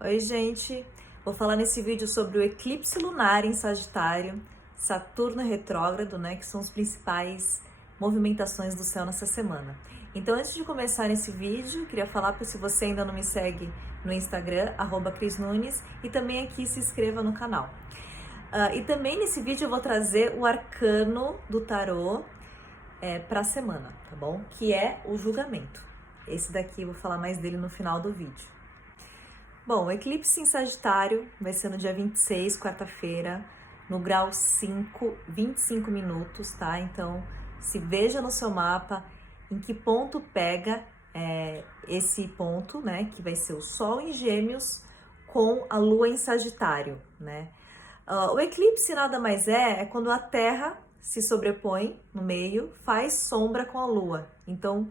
Oi, gente! Vou falar nesse vídeo sobre o eclipse lunar em Sagitário, Saturno retrógrado, né, que são as principais movimentações do céu nessa semana. Então, antes de começar esse vídeo, queria falar para se você ainda não me segue no Instagram, @crisnunes, e também aqui se inscreva no canal. E também nesse vídeo eu vou trazer o arcano do tarô para a semana, tá bom? Que é o julgamento. Esse daqui eu vou falar mais dele no final do vídeo. Bom, o eclipse em Sagitário vai ser no dia 26, quarta-feira, no grau 5, 25 minutos, tá? Então, se veja no seu mapa em que ponto pega esse ponto, né? Que vai ser o Sol em Gêmeos com a Lua em Sagitário, né? O eclipse nada mais é quando a Terra se sobrepõe no meio, faz sombra com a Lua. Então,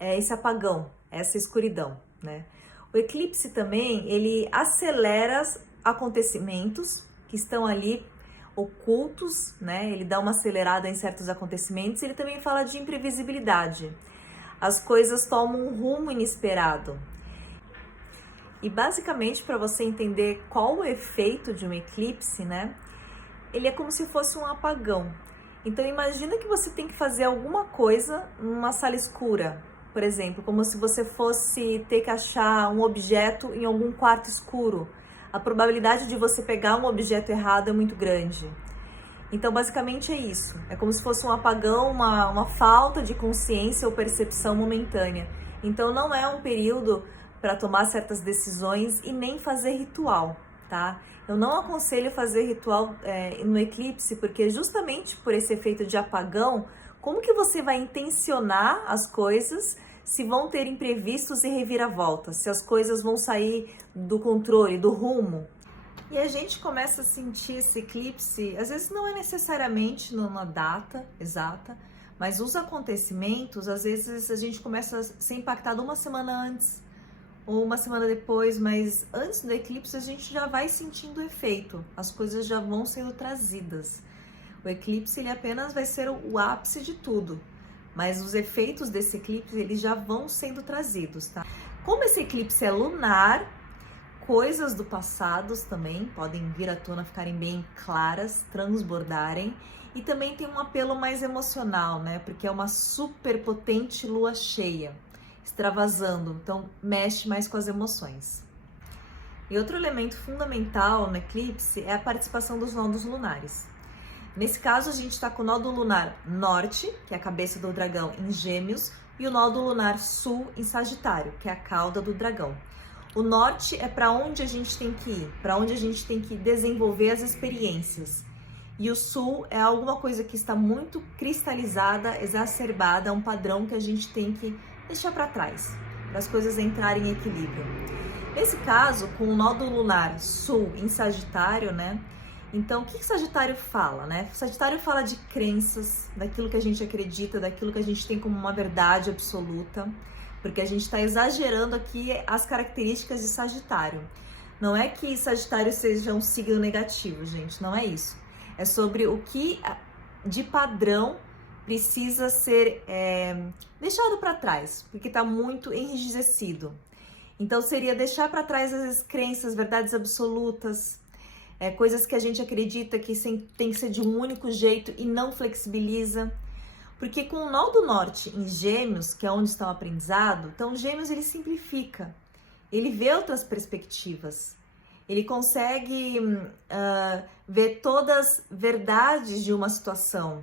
é esse apagão, essa escuridão, né? O eclipse também, ele acelera acontecimentos que estão ali ocultos, né? Ele dá uma acelerada em certos acontecimentos. Ele também fala de imprevisibilidade. As coisas tomam um rumo inesperado. E basicamente, para você entender qual o efeito de um eclipse, né? Ele é como se fosse um apagão. Então imagina que você tem que fazer alguma coisa numa sala escura, por exemplo, como se você fosse ter que achar um objeto em algum quarto escuro. A probabilidade de você pegar um objeto errado é muito grande. Então basicamente é isso. É como se fosse um apagão, uma falta de consciência ou percepção momentânea. Então não é um período para tomar certas decisões e nem fazer ritual, tá? Eu não aconselho fazer ritual no eclipse, porque justamente por esse efeito de apagão, como que você vai intencionar as coisas se vão ter imprevistos e reviravoltas, se as coisas vão sair do controle, do rumo? E a gente começa a sentir esse eclipse, às vezes não é necessariamente numa data exata, mas os acontecimentos, às vezes a gente começa a ser impactado uma semana antes, ou uma semana depois, mas antes do eclipse a gente já vai sentindo o efeito, as coisas já vão sendo trazidas. O eclipse ele apenas vai ser o ápice de tudo, mas os efeitos desse eclipse eles já vão sendo trazidos, tá? Como esse eclipse é lunar, coisas do passado também podem vir à tona, ficarem bem claras, transbordarem, e também tem um apelo mais emocional, né? Porque é uma super potente lua cheia, extravasando, então mexe mais com as emoções. E outro elemento fundamental no eclipse é a participação dos nodos lunares. Nesse caso, a gente está com o nódo lunar norte, que é a cabeça do dragão, em Gêmeos, e o nódo lunar sul em Sagitário, que é a cauda do dragão. O norte é para onde a gente tem que ir, para onde a gente tem que desenvolver as experiências. E o sul é alguma coisa que está muito cristalizada, exacerbada, é um padrão que a gente tem que deixar para trás, para as coisas entrarem em equilíbrio. Nesse caso, com o nódo lunar sul em Sagitário, né? Então, o que Sagitário fala, né? Sagitário fala de crenças, daquilo que a gente acredita, daquilo que a gente tem como uma verdade absoluta, porque a gente está exagerando aqui as características de Sagitário. Não é que Sagitário seja um signo negativo, gente, não é isso. É sobre o que de padrão precisa ser deixado para trás, porque está muito enrijecido. Então, seria deixar para trás as crenças, verdades absolutas, coisas que a gente acredita que tem que ser de um único jeito e não flexibiliza. Porque com o nó do norte em Gêmeos, que é onde está o aprendizado, então Gêmeos ele simplifica, ele vê outras perspectivas, ele consegue ver todas as verdades de uma situação,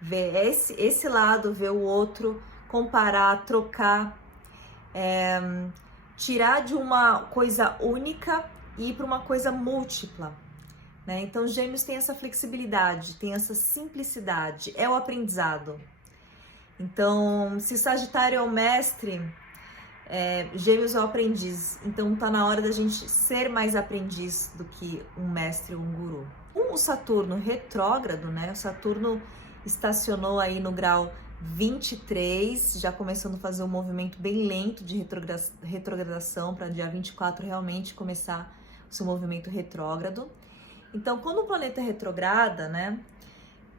ver esse lado, ver o outro, comparar, trocar, tirar de uma coisa única e ir para uma coisa múltipla, né? Então Gêmeos tem essa flexibilidade, tem essa simplicidade, é o aprendizado. Então, se Sagitário é o mestre, Gêmeos é o aprendiz. Então tá na hora da gente ser mais aprendiz do que um mestre ou um guru. Com o Saturno retrógrado, né? O Saturno estacionou aí no grau 23, já começando a fazer um movimento bem lento de retrogradação para dia 24 realmente começar o seu movimento retrógrado. Então, quando o planeta retrograda, né,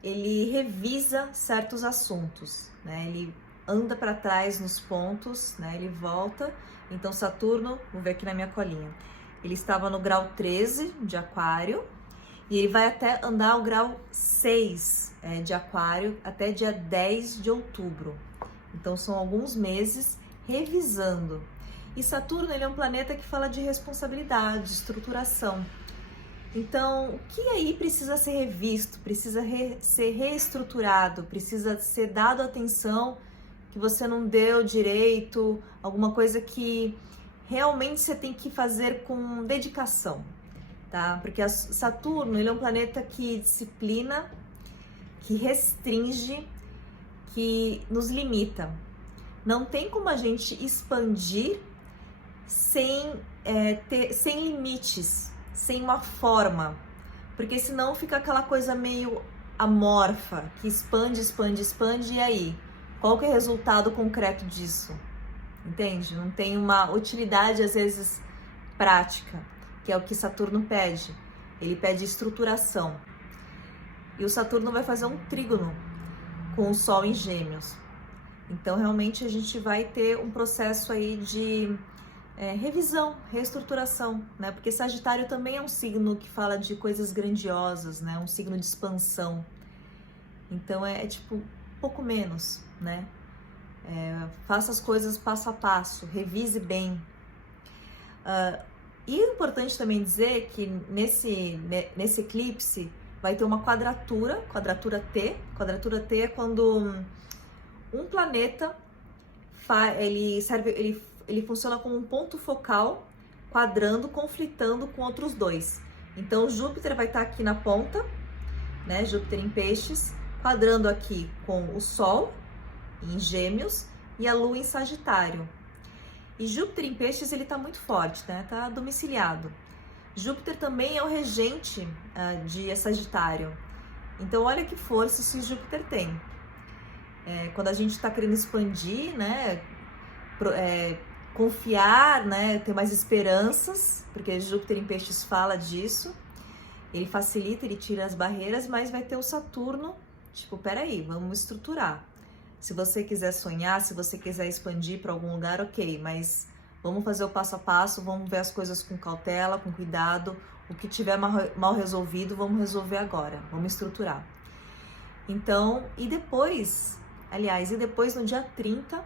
ele revisa certos assuntos, né, ele anda para trás nos pontos, né, ele volta. Então, Saturno, vou ver aqui na minha colinha, ele estava no grau 13 de Aquário e ele vai até andar o grau 6 de Aquário até dia 10 de outubro. Então são alguns meses revisando. E Saturno, ele é um planeta que fala de responsabilidade, estruturação. Então, o que aí precisa ser revisto, precisa ser reestruturado, precisa ser dado atenção que você não deu direito, alguma coisa que realmente você tem que fazer com dedicação, tá? Porque Saturno, ele é um planeta que disciplina, que restringe, que nos limita. Não tem como a gente expandir sem limites, sem uma forma, porque senão fica aquela coisa meio amorfa, que expande, expande, expande, e aí? Qual que é o resultado concreto disso? Entende? Não tem uma utilidade, às vezes, prática, que é o que Saturno pede. Ele pede estruturação. E o Saturno vai fazer um trígono com o Sol em Gêmeos. Então, realmente, a gente vai ter um processo aí de revisão, reestruturação, né? Porque Sagitário também é um signo que fala de coisas grandiosas, né? Um signo de expansão. Então, é tipo, pouco menos, né? Faça as coisas passo a passo, revise bem. E é importante também dizer que nesse eclipse vai ter uma quadratura T. Quadratura T é quando um planeta ele funciona como um ponto focal, quadrando, conflitando com outros dois. Então, Júpiter vai estar aqui na ponta, né? Júpiter em Peixes, quadrando aqui com o Sol em Gêmeos e a Lua em Sagitário. E Júpiter em Peixes, ele tá muito forte, né? Tá domiciliado. Júpiter também é o regente de Sagitário. Então, olha que força esse Júpiter tem. Quando a gente está querendo expandir, né? Confiar, né? Ter mais esperanças, porque Júpiter em Peixes fala disso. Ele facilita, ele tira as barreiras, mas vai ter o Saturno, tipo, peraí, vamos estruturar. Se você quiser sonhar, se você quiser expandir para algum lugar, ok, mas vamos fazer o passo a passo, vamos ver as coisas com cautela, com cuidado. O que tiver mal resolvido, vamos resolver agora, vamos estruturar. Então, e depois no dia 30,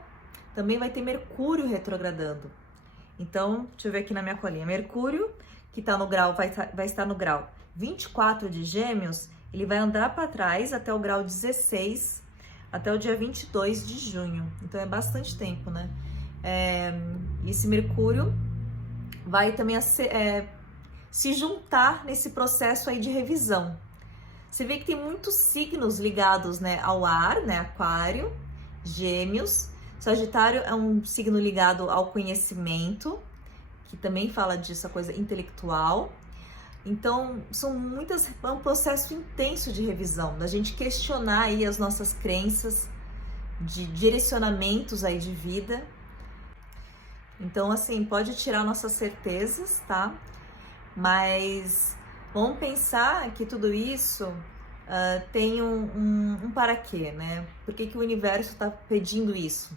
também vai ter Mercúrio retrogradando. Então, deixa eu ver aqui na minha colinha. Mercúrio, que tá no grau, vai estar no grau 24 de Gêmeos, ele vai andar para trás até o grau 16, até o dia 22 de junho. Então, é bastante tempo, né? Esse Mercúrio vai também se juntar nesse processo aí de revisão. Você vê que tem muitos signos ligados, né, ao ar, né? Aquário, Gêmeos. Sagitário é um signo ligado ao conhecimento, que também fala disso, a coisa intelectual. Então, é um processo intenso de revisão, da gente questionar aí as nossas crenças, de direcionamentos aí de vida. Então, assim, pode tirar nossas certezas, tá? Mas vamos pensar que tudo isso tem um para quê, né? Por que o universo está pedindo isso?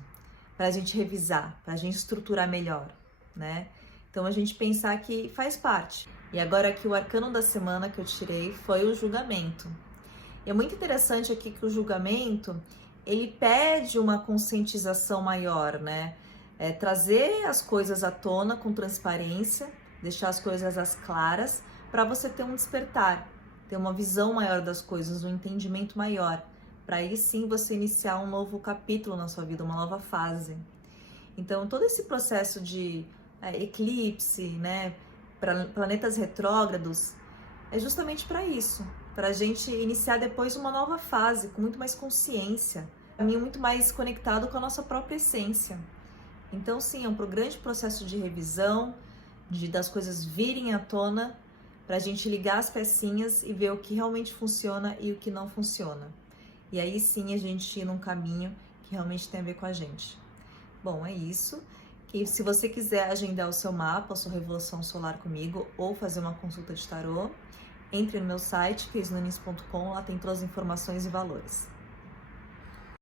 Para a gente revisar, para a gente estruturar melhor, né? Então, a gente pensar que faz parte. E agora aqui o arcano da semana que eu tirei foi o julgamento. E é muito interessante aqui que o julgamento, ele pede uma conscientização maior, né? Trazer as coisas à tona com transparência, deixar as coisas às claras, para você ter um despertar, ter uma visão maior das coisas, um entendimento maior, para aí sim você iniciar um novo capítulo na sua vida, uma nova fase. Então, todo esse processo de eclipse, né, planetas retrógrados, é justamente para isso, para a gente iniciar depois uma nova fase, com muito mais consciência, um caminho muito mais conectado com a nossa própria essência. Então, sim, é um grande processo de revisão, das coisas virem à tona, para a gente ligar as pecinhas e ver o que realmente funciona e o que não funciona. E aí sim a gente ir num caminho que realmente tem a ver com a gente. Bom, é isso. Que se você quiser agendar o seu mapa, a sua revolução solar comigo, ou fazer uma consulta de tarô, entre no meu site, crisnunes.com, lá tem todas as informações e valores.